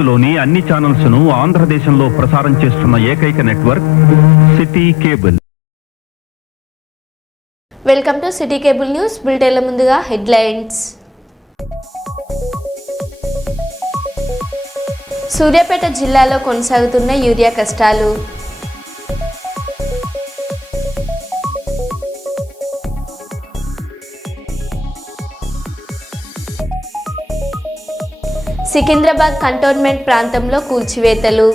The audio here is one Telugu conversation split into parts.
భారత్లోని అన్ని ఛానల్స్ ను ఆంధ్రదేశంలో ప్రసారం చేస్తున్న ఏకైక network city cable. Welcome to city cable news బులెటిన్ల ముందుగా హెడ్లైన్స్. సూర్యాపేట జిల్లాలో కొనసాగుతున్న యూరియా కష్టాలు. సికింద్రాబాద్ కంటోన్మెంట్ ప్రాంతంలో కూల్చివేతలు.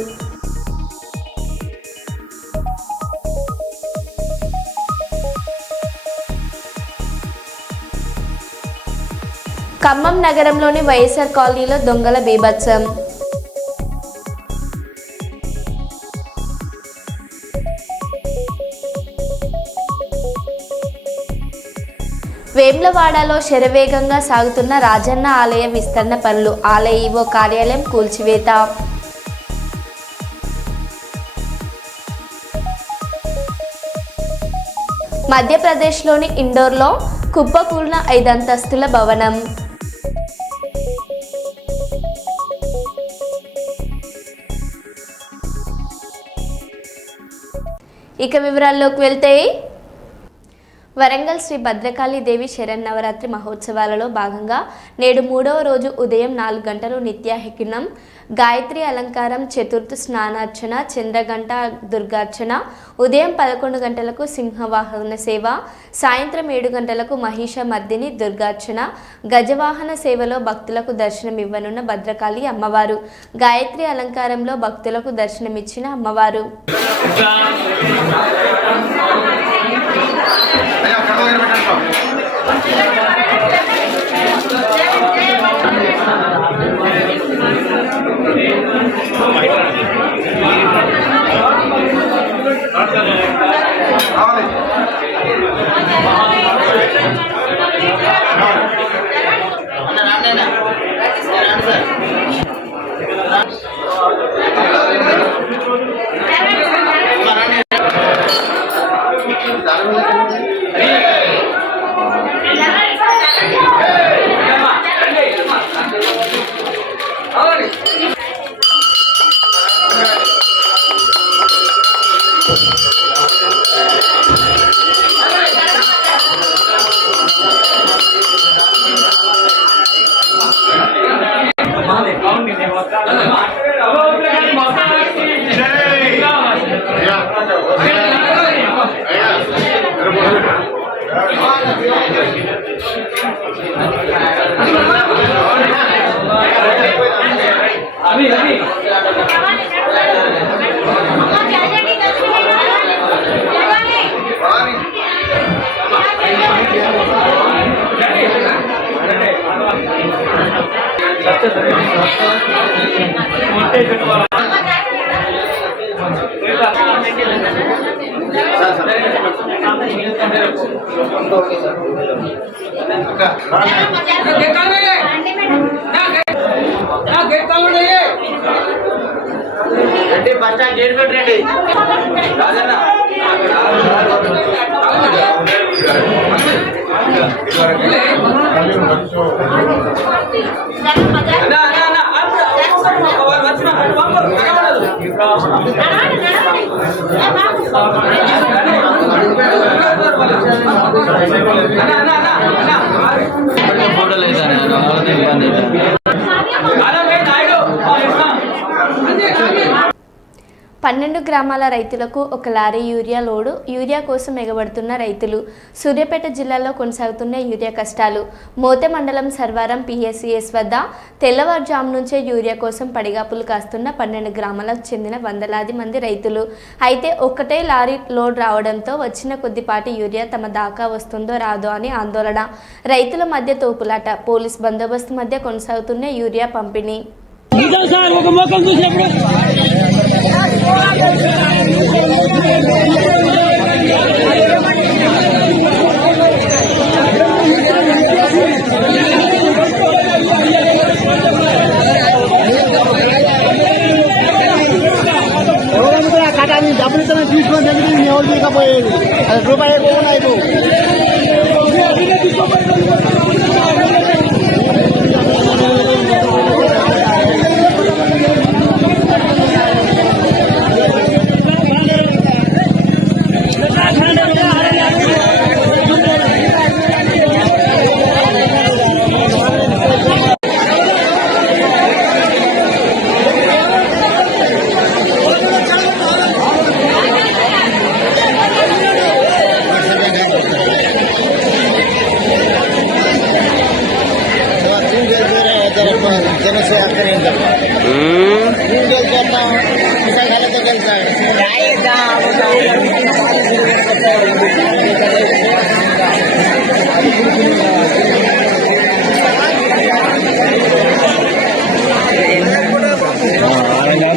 ఖమ్మం నగరంలోని వైఎస్ఆర్ కాలనీలో దొంగల బీభత్సం. వేములవాడలో శరవేగంగా సాగుతున్న రాజన్న ఆలయ విస్తరణ పనులు. ఆలయ ఈవో కార్యాలయం కూల్చివేత. మధ్యప్రదేశ్లోని ఇండోర్లో కుప్పకూలిన 5 అంతస్తుల భవనం. ఇక వివరాల్లోకి వెళ్తే, వరంగల్ శ్రీ భద్రకాళి దేవి శరన్నవరాత్రి మహోత్సవాలలో భాగంగా నేడు 3వ రోజు ఉదయం 4 గంటలు నిత్యాహికనం, గాయత్రి అలంకారం, చతుర్థ స్నానార్చన, చంద్రగంట దుర్గార్చన, ఉదయం 11 గంటలకు సింహవాహన సేవ, సాయంత్రం 7 గంటలకు మహిష మర్దిని దుర్గార్చన, గజవాహన సేవలో భక్తులకు దర్శనం ఇవ్వనున్న భద్రకాళి అమ్మవారు, గాయత్రి అలంకారంలో భక్తులకు దర్శనమిచ్చిన అమ్మవారు. పన్నెండు గ్రామాల రైతులకు 1 లారీ యూరియా లోడు. యూరియా కోసం ఎగబడుతున్న రైతులు. సూర్యాపేట జిల్లాలో కొనసాగుతున్న యూరియా కష్టాలు. మోతె మండలం సర్వారం PSCS వద్ద తెల్లవారుజాము నుంచే యూరియా కోసం పడిగాపులు కాస్తున్న 12 గ్రామాలకు చెందిన వందలాది మంది రైతులు. అయితే ఒక్కటే లారీ లోడ్ రావడంతో వచ్చిన కొద్దిపాటి యూరియా తమ దాకా వస్తుందో రాదో అని ఆందోళన. రైతుల మధ్య తోపులాట. పోలీస్ బందోబస్తు మధ్య కొనసాగుతున్న యూరియా పంపిణీ. డబ్బులు తీసుకొని ఎవరు తీసుకపోయేది అది రూపాయలు అయిపో जनसेवा करेंगे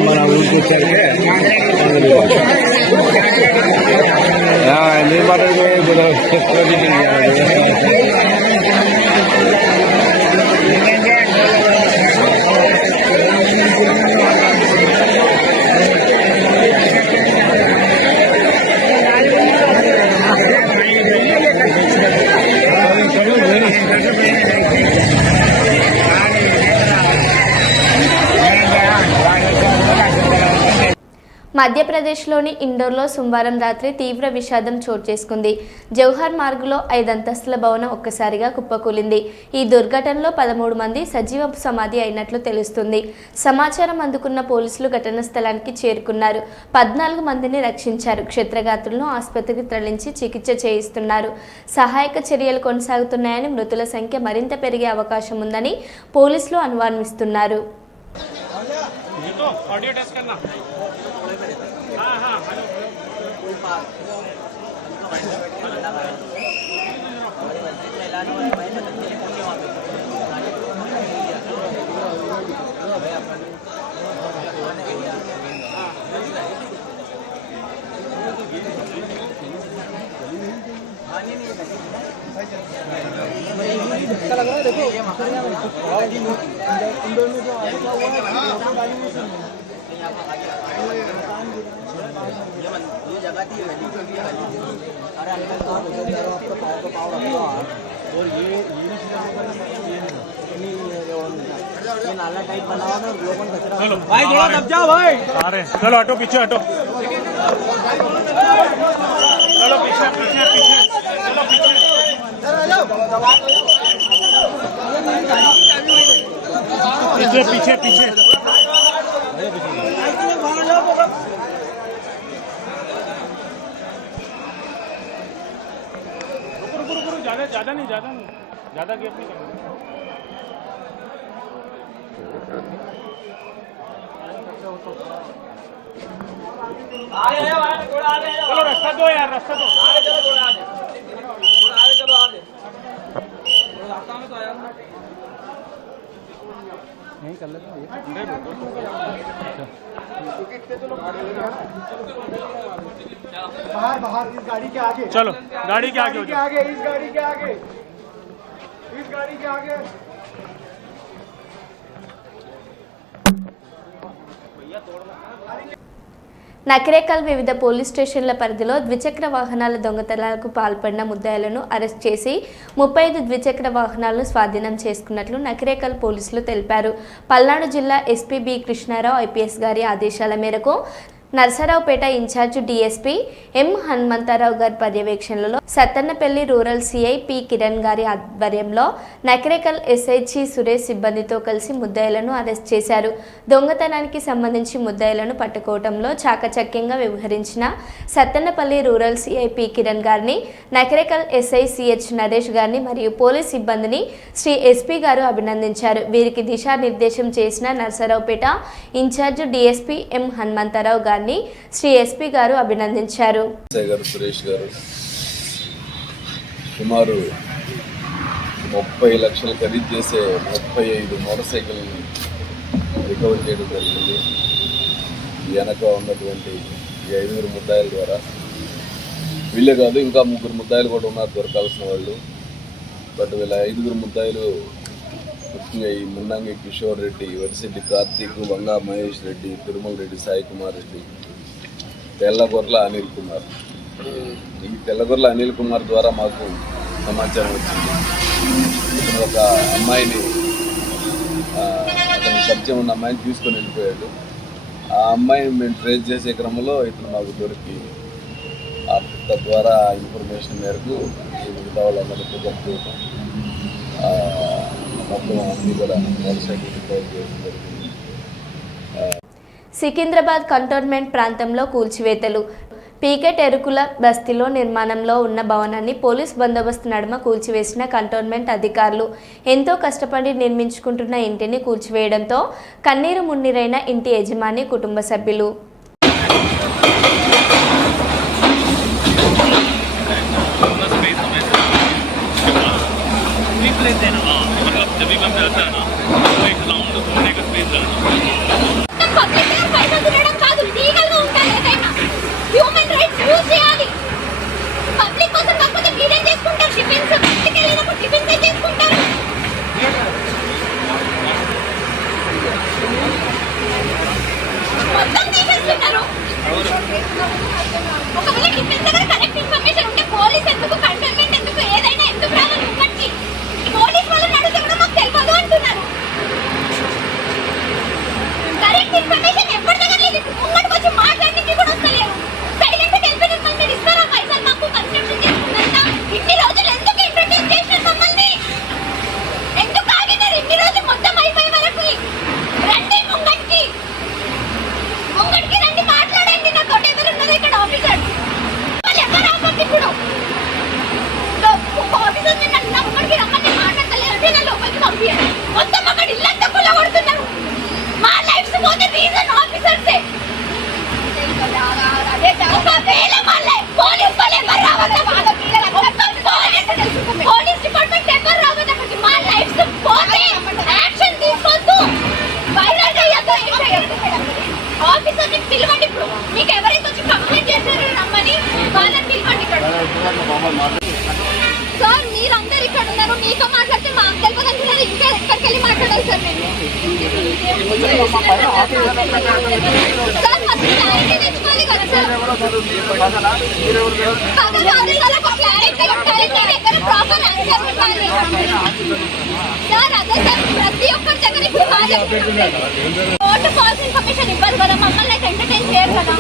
మన ఊరికి వచ్చాకే నేను మాట్లాడుకోవాలి మధ్యప్రదేశ్లోని ఇండోర్లో సోమవారం రాత్రి తీవ్ర విషాదం చోటు చేసుకుంది. జవహర్ మార్గ్లో 5 అంతస్తుల భవనం ఒక్కసారిగా కుప్పకూలింది. ఈ దుర్ఘటనలో 13 మంది సజీవ సమాధి అయినట్లు తెలుస్తుంది. సమాచారం అందుకున్న పోలీసులు ఘటనా స్థలానికి చేరుకున్నారు. 14 మందిని రక్షించారు. క్షతగాత్రులను ఆసుపత్రికి తరలించి చికిత్స చేయిస్తున్నారు. సహాయక చర్యలు కొనసాగుతున్నాయని, మృతుల సంఖ్య మరింత పెరిగే అవకాశం ఉందని పోలీసులు అనుమానిస్తున్నారు. भाई थोड़ा दब जाओ भाई। अरे चलो हटो पीछे हटो चलो पीछे पीछे पीछे चलो पीछे पीछे पीछे पीछे ज्यादा नहीं ज्यादा गैप नहीं करना चलो रास्ता दो यार रास्ता दो चलो आगे रास्ता में तो आया नहीं कर लेते बाहर इस गाड़ी के आगे चलो गाड़ी के आगे इस गाड़ी के आगे इस गाड़ी के आगे నకిరేకల్ వివిధ పోలీస్ స్టేషన్ల పరిధిలో ద్విచక్ర వాహనాల దొంగతనాలకు పాల్పడిన ముద్దాయిలను అరెస్ట్ చేసి 35 ద్విచక్ర వాహనాలను స్వాధీనం చేసుకున్నట్లు నకిరేకల్ పోలీసులు తెలిపారు. పల్నాడు జిల్లా ఎస్పీ బి కృష్ణారావు ఐపీఎస్ గారి ఆదేశాల మేరకు Narasaraopet incharge DSP M Hanumantharao గారి పర్యవేక్షణలో Sattenapalli rural CI P Kiran గారి ఆధ్వర్యంలో నకిరేకల్ ఎస్ఐజి సురేష్ సిబ్బందితో కలిసి ముద్దాయిలను అరెస్ట్ చేశారు. దొంగతనానికి సంబంధించి ముద్దాయిలను పట్టుకోవడంలో చాకచక్యంగా వ్యవహరించిన Sattenapalli rural CI P Kiran గారిని, నకిరేకల్ ఎస్ఐ సిహెచ్ నరేష్ గారిని మరియు పోలీస్ సిబ్బందిని శ్రీ ఎస్పీ గారు అభినందించారు. వీరికి దిశానిర్దేశం చేసిన Narasaraopet incharge DSP M Hanumantharao garu Shri SP గారు అభినందించారు. సురేష్ గారు సుమారు 30 లక్షలు ఖరీదు చేసే 35 మోటార్ సైకిల్ రికవర్ చేయడం జరిగింది. వెనక ఉన్నటువంటి ఈ 5 ముద్దాయిల ద్వారా వీళ్ళే కాదు ఇంకా 3 ముద్దాయిలు కూడా ఉన్నారు దొరకాల్సిన వాళ్ళు. బట్ వీళ్ళ 5 ముద్దాయిలు ముఖ్యంగా ఈ మున్నంగి కిషోర్ రెడ్డి, వరిశెట్టి కార్తీక్, వంగా మహేష్ రెడ్డి, తిరుమల రెడ్డి, సాయి కుమార్ రెడ్డి, తెల్లగొర్ల అనిల్ కుమార్. ఈ తెల్లగొర్ల అనిల్ కుమార్ ద్వారా మాకు సమాచారం వచ్చింది. ఇతను ఒక అమ్మాయిని అతను పరిచయం ఉన్న అమ్మాయిని తీసుకొని వెళ్ళిపోయాడు. ఆ అమ్మాయిని మేము ట్రేస్ చేసే క్రమంలో ఇతను మాకు దొరికి తద్వారా ఇన్ఫర్మేషన్ మేరకు మిగతా వాళ్ళందరికీ చెప్తూ సికింద్రాబాద్ కంటోన్మెంట్ ప్రాంతంలో కూల్చివేతలు. పీకెట్ ఎరుకుల బస్తీలో నిర్మాణంలో ఉన్న భవనాన్ని పోలీస్ బందోబస్తు నడుమ కూల్చివేసిన కంటోన్మెంట్ అధికారులు ఎంతో కష్టపడి నిర్మించుకుంటున్న ఇంటిని కూల్చివేయడంతో కన్నీరు మున్నీరైన ఇంటి యజమాని కుటుంబ సభ్యులు. సార్ మీరందరూ ఇక్కడ ఉన్నారు, మీతో మాట్లాడితే మాకు తెలియదు, ఇంకా ఎక్కడికి వెళ్ళి మాట్లాడాలి సార్ సార్ ఫస్ట్ క్లారిటీ తెచ్చుకోవాలి కదా సార్. ప్రాపర్ ఆన్సర్ ఇవ్వాలి సార్. అదే సార్ ప్రతి ఒక్కరి దగ్గర ఇప్పుడు ఓటు ఫాల్స్ ఇన్ఫర్మేషన్ ఇవ్వరు కదా, మమ్మల్ని అయితే ఎంటర్టైన్ చేయరు కదా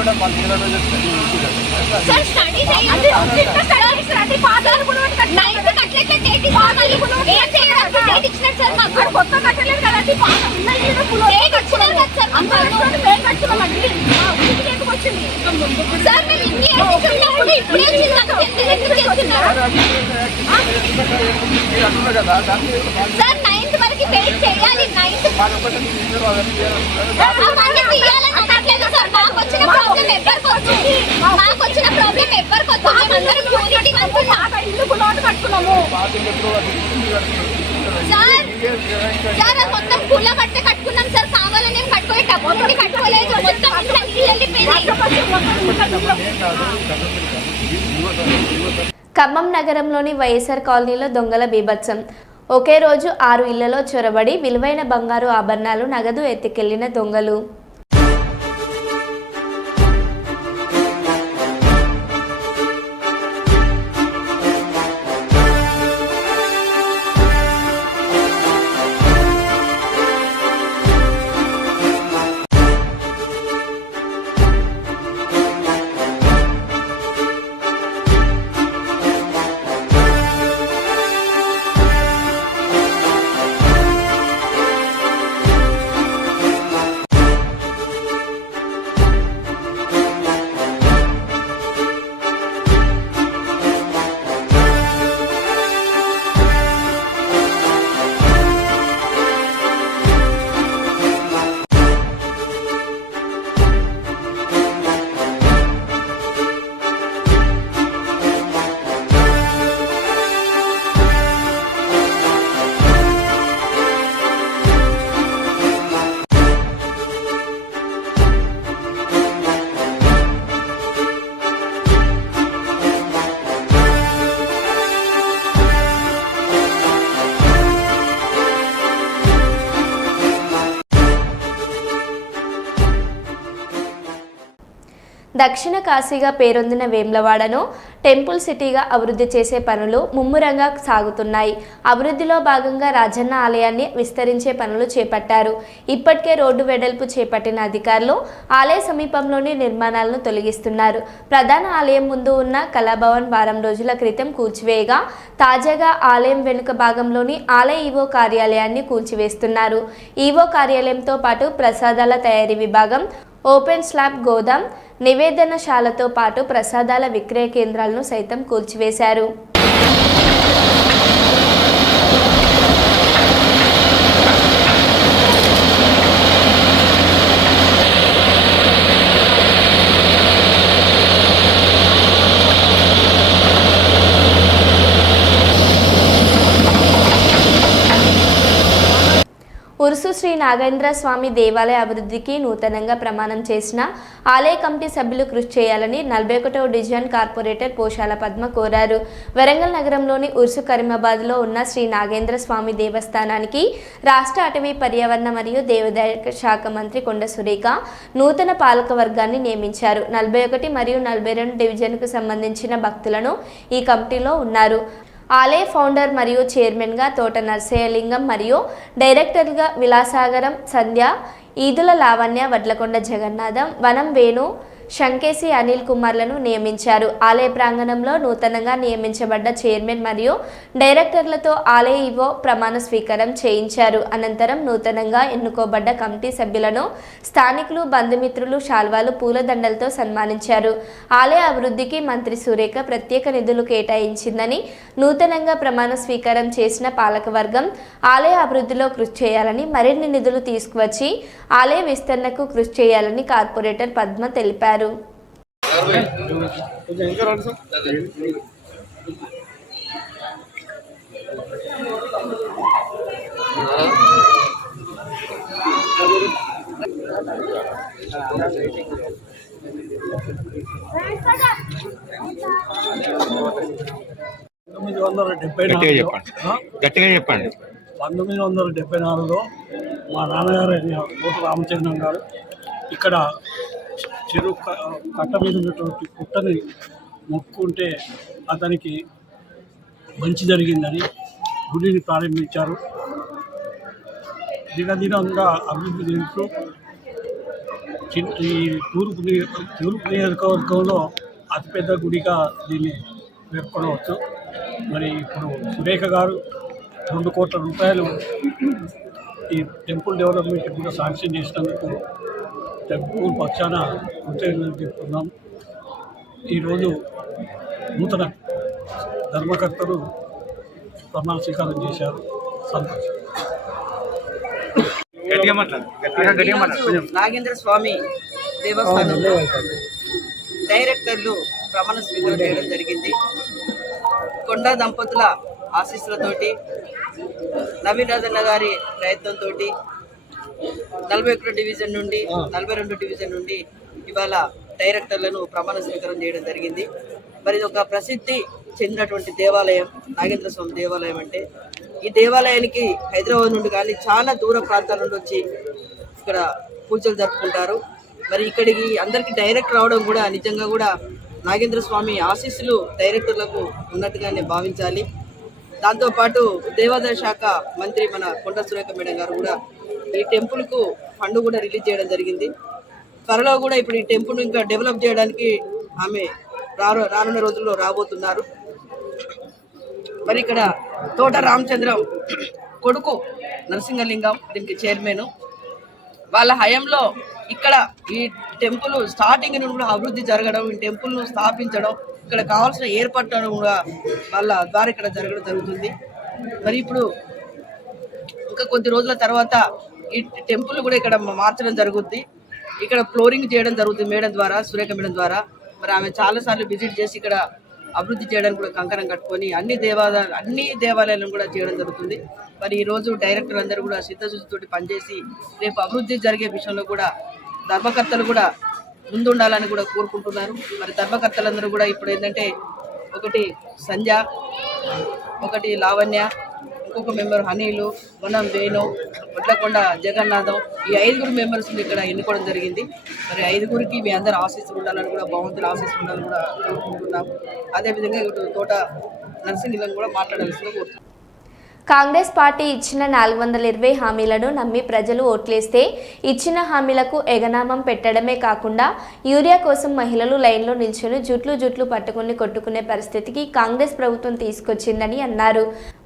సార్. స్టడీ చేయాలి, స్టడీ ఫాదర్ కూడా నైన్త్ కట్టలేక డేట్ ఏం చేయడానికి డేట్ ఇచ్చినట్టు సార్. మాకు అక్కడ కొత్త కట్టలేదు కదా, డేట్ ఇచ్చినారు కదా సార్. వచ్చింది సార్, మేము ఇన్ని ఉన్నప్పుడు ఇప్పుడే సార్ 9th వరకు వెయిట్ చేయాలి. 9th అవన్నీ తీయాలని అనట్లేదు సార్. మాకు వచ్చిన ప్రాబ్లం ఎవరికి వచ్చింది, మాకు వచ్చిన ప్రాబ్లం ఎవరికి వచ్చింది, అందరం యూనిటీ కట్టుకున్నాము సార్. సార్ అది మొత్తం పూల బట్టే కట్టుకున్నాం సార్, కావాలని కట్టుకోలే, డబ్బులు కట్టుకోలేదు, మొత్తం ఖమ్మం నగరంలోని వైఎస్ఆర్ కాలనీలో దొంగల బీభత్సం. ఒకే రోజు 6 ఇళ్లలో చొరబడి విలువైన బంగారు ఆభరణాలు, నగదు ఎత్తుకెళ్లిన దొంగలు. దక్షిణ కాశీగా పేరొందిన వేములవాడను టెంపుల్ సిటీగా అభివృద్ధి చేసే పనులు ముమ్మరంగా సాగుతున్నాయి. అభివృద్ధిలో భాగంగా రాజన్న ఆలయాన్ని విస్తరించే పనులు చేపట్టారు. ఇప్పటికే రోడ్డు వెడల్పు చేపట్టిన అధికారులు ఆలయ సమీపంలోని నిర్మాణాలను తొలగిస్తున్నారు. ప్రధాన ఆలయం ముందు ఉన్న కళాభవన్ వారం రోజుల క్రితం కూల్చివేయగా తాజాగా ఆలయం వెనుక భాగంలోని ఆలయ ఈవో కార్యాలయాన్ని కూల్చివేస్తున్నారు. ఈవో కార్యాలయంతో పాటు ప్రసాదాల తయారీ విభాగం, ఓపెన్ స్లాబ్ గోదాం, నివేదనశాలతో పాటు ప్రసాదాల విక్రయ కేంద్రాలను సైతం కూల్చివేశారు. ఉరుసు శ్రీ నాగేంద్ర స్వామి దేవాలయ అభివృద్ధికి నూతనంగా ప్రమాణం చేసిన ఆలయ కమిటీ సభ్యులు కృషి చేయాలని 41వ డివిజన్ కార్పొరేటర్ పోషాల పద్మ కోరారు. వరంగల్ నగరంలోని ఉరుసు కరీమాబాద్లో ఉన్న శ్రీ నాగేంద్ర స్వామి దేవస్థానానికి రాష్ట్ర అటవీ పర్యావరణ మరియు దేవాదాయ శాఖ మంత్రి కొండ సురేఖ నూతన పాలక వర్గాన్ని నియమించారు. 41 మరియు 42 డివిజన్కు సంబంధించిన భక్తులను ఈ కమిటీలో ఉన్నారు. ఆలయ ఫౌండర్ మరియు చైర్మన్గా తోట నరసయ్యలింగం మరియు డైరెక్టర్గా విలాసాగరం సంధ్య, ఈదుల లావణ్య, వడ్లకొండ జగన్నాథం, వనం వేణు, శంకేసి అనిల్ కుమార్లను నియమించారు. ఆలయ ప్రాంగణంలో నూతనంగా నియమించబడ్డ చైర్మన్ మరియు డైరెక్టర్లతో ఆలయ ఈవో ప్రమాణ స్వీకారం చేయించారు. అనంతరం నూతనంగా ఎన్నుకోబడ్డ కమిటీ సభ్యులను స్థానికులు, బంధుమిత్రులు శాల్వాలు, పూలదండలతో సన్మానించారు. ఆలయ అభివృద్ధికి మంత్రి సురేఖ ప్రత్యేక నిధులు కేటాయించిందని, నూతనంగా ప్రమాణ స్వీకారం చేసిన పాలకవర్గం ఆలయ అభివృద్ధిలో కృషి చేయాలని, మరిన్ని నిధులు తీసుకువచ్చి ఆలయ విస్తరణకు కృషి చేయాలని కార్పొరేటర్ పద్మ తెలిపారు. గట్టిగా చెప్పండి. 1974లో మా నాన్నగారు కోట రామచంద్రం గారు ఇక్కడ చెరువు కట్ట మీద ఉన్నటువంటి పుట్టని మొక్కుంటే అతనికి మంచి జరిగిందని గుడిని ప్రారంభించారు. దినదినంగా అభివృద్ధి చెందుతూ ఈ తూర్పు నియోజకవర్గంలో అతిపెద్ద గుడిగా దీన్ని పేర్కొనవచ్చు. మరి ఇప్పుడు సురేఖ గారు 2 కోట్ల రూపాయలు ఈ టెంపుల్ డెవలప్మెంట్ కూడా శాంక్షన్ చేసినందుకు టెంపుల్ పక్షాన కృతజ్ఞతలు చెప్తున్నాం. ఈరోజు నూతన ధర్మకర్తలు ప్రమాణ స్వీకారం చేశారు. సంతోషం. నాగేంద్ర స్వామి దేవస్థానంలో డైరెక్టర్లు ప్రమాణ స్వీకారం చేయడం జరిగింది. కొండా దంపతుల ఆశీస్సులతోటి, నవీనాథన్న గారి ప్రయత్నంతో 41 డివిజన్ నుండి 42 డివిజన్ నుండి ఇవాళ డైరెక్టర్లను ప్రమాణ స్వీకారం చేయడం జరిగింది. మరి ఇది ఒక ప్రసిద్ధి చెందినటువంటి దేవాలయం నాగేంద్ర స్వామి దేవాలయం. అంటే ఈ దేవాలయానికి హైదరాబాద్ నుండి కానీ చాలా దూర ప్రాంతాల నుండి వచ్చి ఇక్కడ పూజలు జరుపుకుంటారు. మరి ఇక్కడికి అందరికీ డైరెక్ట్ రావడం కూడా నిజంగా కూడా నాగేంద్ర స్వామి ఆశీస్సులు డైరెక్టర్లకు ఉన్నట్టుగానే భావించాలి. దాంతోపాటు దేవాదాయ శాఖ మంత్రి మన కొండ సురేఖ మేడం గారు కూడా ఈ టెంపుల్కు ఫండ్ కూడా రిలీజ్ చేయడం జరిగింది. త్వరలో కూడా ఇప్పుడు ఈ టెంపుల్ ఇంకా డెవలప్ చేయడానికి ఆమె రానున్న రోజుల్లో రాబోతున్నారు. మరి ఇక్కడ తోట రామచంద్రం కొడుకు నరసింహలింగం దీనికి చైర్మన్. వాళ్ళ హయాంలో ఇక్కడ ఈ టెంపుల్ స్టార్టింగ్ నుండి కూడా అభివృద్ధి జరగడం, ఈ టెంపుల్ను స్థాపించడం, ఇక్కడ కావాల్సిన ఏర్పాట్లను కూడా వాళ్ళ ద్వారా ఇక్కడ జరుగుతుంది. మరి ఇప్పుడు ఇంకా కొద్ది రోజుల తర్వాత ఈ టెంపుల్ కూడా ఇక్కడ మార్చడం జరుగుద్ది. ఇక్కడ ఫ్లోరింగ్ చేయడం జరుగుతుంది మేడం ద్వారా, సురేఖ మేడం ద్వారా. మరి ఆమె చాలాసార్లు విజిట్ చేసి ఇక్కడ అభివృద్ధి చేయడానికి కూడా కంకణం కట్టుకొని అన్ని దేవాలయాలను కూడా చేయడం జరుగుతుంది. మరి ఈరోజు డైరెక్టర్ అందరూ కూడా సిద్ధశుద్ధితోటి పనిచేసి రేపు అభివృద్ధి జరిగే విషయంలో కూడా ధర్మకర్తలు కూడా ముందుండాలని కూడా కోరుకుంటున్నారు. మరి ధర్మకర్తలందరూ కూడా ఇప్పుడు ఏంటంటే ఒకటి సంధ్య, ఒకటి లావణ్య, ఇంకొక మెంబర్ హనీలు, వనం వేణు, వడ్లకొండ జగన్నాథం, ఈ 5 మెంబర్స్ ఇక్కడ ఎన్నుకోవడం జరిగింది. మరి 5 మీ అందరూ ఆశీస్సులు ఉండాలని కూడా, భగవంతుల ఆశీస్సులు ఉండాలని కూడా కోరుకుంటున్నాము. అదేవిధంగా ఇటు తోట నరసింహం కూడా మాట్లాడాల్సిన కోరుతున్నాం. కాంగ్రెస్ పార్టీ ఇచ్చిన 420 హామీలను నమ్మి ప్రజలు ఓట్లేస్తే ఇచ్చిన హామీలకు ఎగనామం పెట్టడమే కాకుండా యూరియా కోసం మహిళలు లైన్లో నిల్చొని జుట్లు పట్టుకుని కొట్టుకునే పరిస్థితికి కాంగ్రెస్ ప్రభుత్వం తీసుకొచ్చిందని అన్నారు.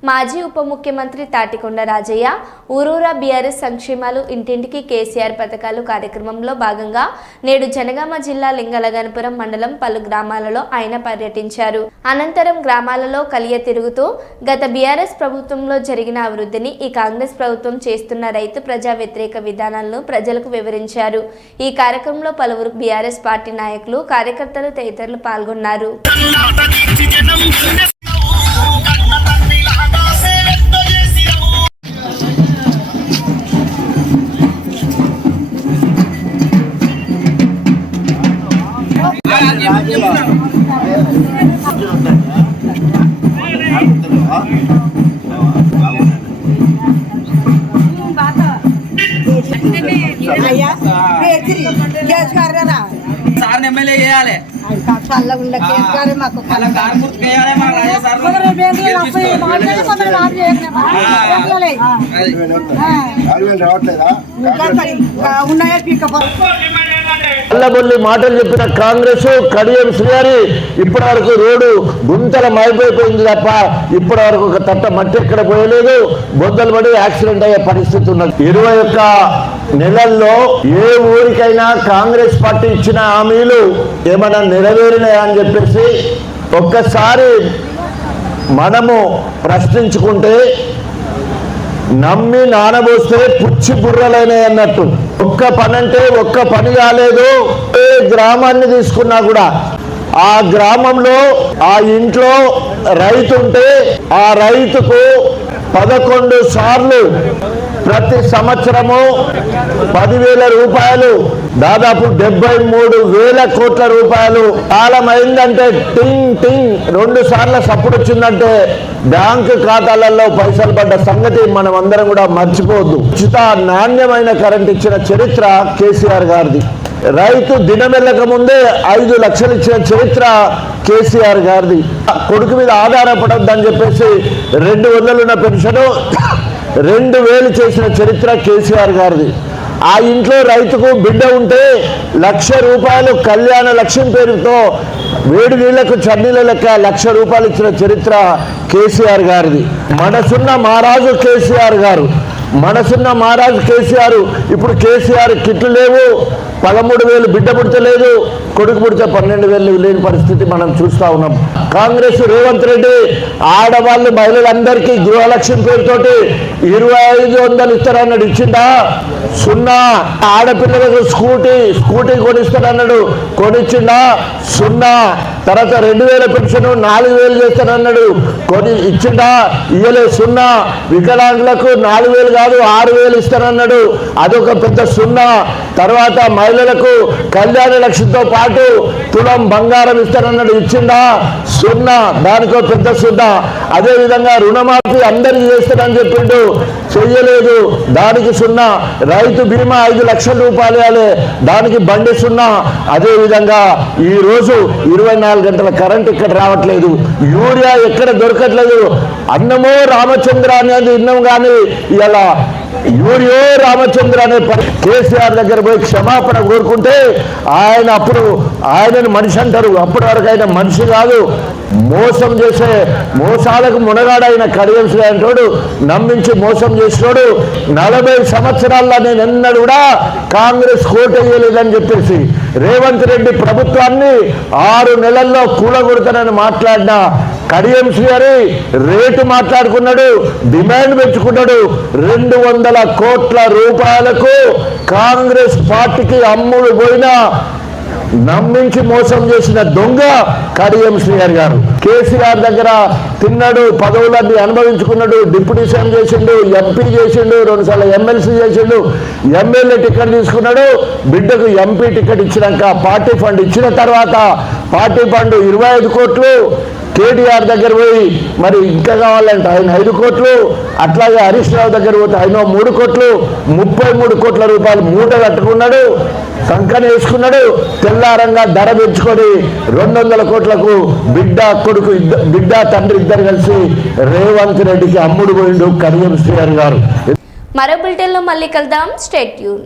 మాజీ ఉప ముఖ్యమంత్రి తాటికొండ రాజయ్య ఊరూరా బీఆర్ఎస్ సంక్షేమాలు ఇంటింటికి కేసీఆర్ పథకాలు కార్యక్రమంలో భాగంగా నేడు జనగామ జిల్లా లింగలగనపురం మండలం పలు గ్రామాలలో ఆయన పర్యటించారు. అనంతరం గ్రామాలలో కలియ తిరుగుతూ గత బీఆర్ఎస్ ప్రభుత్వంలో జరిగిన అభివృద్ధిని ఈ కాంగ్రెస్ ప్రభుత్వం చేస్తున్న రైతు ప్రజా వ్యతిరేక విధానాలను ప్రజలకు వివరించారు. ఈ కార్యక్రమంలో పలువురు బీఆర్ఎస్ పార్టీ నాయకులు, కార్యకర్తలు తదితరులు పాల్గొన్నారు. సార్ ఎమ్మెల్యే చేయాలి అల్లబొల్లి మాటలు చెప్పిన కాంగ్రెస్ కడియం శ్రీగారి ఇప్పటి వరకు రోడ్డు గుంతల మైపోయిపోయింది తప్ప ఇప్పటి వరకు ఒక తట్ట మట్టి ఎక్కడ పోయలేదు. బొద్దలు పడి యాక్సిడెంట్ అయ్యే పరిస్థితి ఉన్నది. 21 నెలల్లో ఏ ఊరికైనా కాంగ్రెస్ పార్టీ ఇచ్చిన హామీలు ఏమైనా నెరవేరినాయా అని చెప్పేసి ఒక్కసారి మనము ప్రశ్నించుకుంటే నమ్మి నానబోస్తే పుచ్చి బుర్రలైనాయి అన్నట్టు. ఒక్క పని అంటే ఒక్క పని కాలేదు. ఏ గ్రామాన్ని తీసుకున్నా కూడా ఆ గ్రామంలో ఆ ఇంట్లో రైతు ఉంటే ఆ రైతుకు 11 సార్లు ప్రతి సంవత్సరము 10,000 రూపాయలు, దాదాపు 73,000 కోట్ల రూపాయలు కాలమైందంటే టింగ్ టింగ్ 2 సార్ల సప్పుడు వచ్చిందంటే బ్యాంకు ఖాతాలలో పైసలు పడ్డ సంగతి మనం అందరం కూడా మర్చిపోవద్దు. ఉచిత నాణ్యమైన కరెంట్ ఇచ్చిన చరిత్ర కేసీఆర్ గారిది. రైతు దినమెల్లక ముందే 5 లక్షలు ఇచ్చిన చరిత్ర కేసీఆర్ గారిది. కొడుకు మీద ఆధారపడొద్దని చెప్పేసి 200 ఉన్న పెన్షన్ 2,000 చేసిన చరిత్ర కేసీఆర్ గారిది. ఆ ఇంట్లో రైతుకు బిడ్డ ఉంటే 1,00,000 రూపాయలు కళ్యాణ లక్ష్యం పేరుతో వేడి నీళ్లకు చన్నీళ్ళ లెక్క 1,00,000 రూపాయలు ఇచ్చిన చరిత్ర కేసీఆర్ గారిది. మనసున్న మహారాజు కేసీఆర్ గారు, మనసున్న మహారాజు కేసీఆర్. ఇప్పుడు కేసీఆర్ కిట్లు లేవు, 13,000 బిడ్డ పుడతలేదు, కొడుకు పుడితే 12,000 లేని పరిస్థితి మనం చూస్తా ఉన్నాం. కాంగ్రెస్ రేవంత్ రెడ్డి ఆడవాళ్ళు మహిళలందరికీ గృహలక్ష్యం పేరుతోటి 2,500 ఇస్తారన్నాడు, ఇచ్చిందా? 0. ఆడపిల్లలకు స్కూటీ కొనిస్తానన్నాడు, కొనిచ్చిందా? 0. తర్వాత 2,000 పెన్షన్ 4,000 చేస్తానన్నాడు, ఇచ్చిందా? ఇయ్యలే, 0. వికలాంగులకు 4,000 కాదు 6,000 ఇస్తానన్నాడు, అదొక పెద్ద 0. తర్వాత మహిళలకు కళ్యాణ లక్ష్యంతో పాటు తులం బంగారం ఇస్తానన్నాడు, ఇచ్చిందా? 0. దానికో పెద్ద 0. అదేవిధంగా రుణమాఫీ అందరికీ చేస్తానని చెప్పిండు, చెయ్యలేదు, దానికి 0. రైతు బీమా 5 లక్షల రూపాయలు ఇవ్వాలి, దానికి బండి 0. అదేవిధంగా ఈరోజు 24 గంటల కరెంట్ ఇక్కడ రావట్లేదు, యూరియా ఎక్కడ దొరకట్లేదు. అన్నమో రామచంద్ర అనేది విన్నాం కానీ ఇలా యూరియో రామచంద్ర అనే కేసీఆర్ దగ్గర పోయి క్షమాపణ కోరుకుంటే ఆయనను మనిషి అంటారు. అప్పటి వరకు ఆయన మనిషి కాదు, మోసం చేసే మోసాలకు మునగాడైన కడియం శ్రీగాడు నమ్మించి మోసం చేసినోడు. 40 సంవత్సరాల్లో నేను ఎన్నడూ కూడా కాంగ్రెస్ కోట వేయలేదని చెప్పేసి రేవంత్ రెడ్డి ప్రభుత్వాన్ని 6 నెలల్లో కూలగొడతానని మాట్లాడిన కడియం శ్రీగారి రేటు మాట్లాడుకున్నాడు, డిమాండ్ పెంచుకున్నాడు. 200 కోట్ల రూపాయలకు కాంగ్రెస్ పార్టీకి అమ్ముడు పోయిన నమ్మించి మోసం చేసిన దొంగ కడియం శ్రీగారి గారు. కేసీఆర్ దగ్గర తిన్నాడు, పదవులన్నీ అనుభవించుకున్నాడు, డిప్యూటీ సీఎం చేసిండు, ఎంపీ చేసిండు, 2 సార్లు ఎమ్మెల్సీ చేసిండు, ఎమ్మెల్యే టికెట్ తీసుకున్నాడు. బిడ్డకు ఎంపీ టికెట్ ఇచ్చినాక పార్టీ ఫండ్ ఇచ్చిన తర్వాత పార్టీ ఫండ్ 25 కోట్లు కేటీఆర్ దగ్గర పోయి మరి ఇంకా కావాలంటే ఆయన 5 కోట్లు, అట్లాగే హరీష్ రావు దగ్గర పోతే ఆయన 3 కోట్లు, 33 కోట్ల రూపాయలు మూట కట్టుకున్నాడు, సంకన వేసుకున్నాడు. తెల్లారంగా ధర పెంచుకొని 200 కోట్లకు బిడ్డ తండ్రి ఇద్దరు కలిసి రేవంత్ రెడ్డికి అమ్ముడు పోయిండు కడియం శ్రీగారు గారు. మరో బులెటిన్లో మళ్ళీ కలుద్దాం. Stay tune.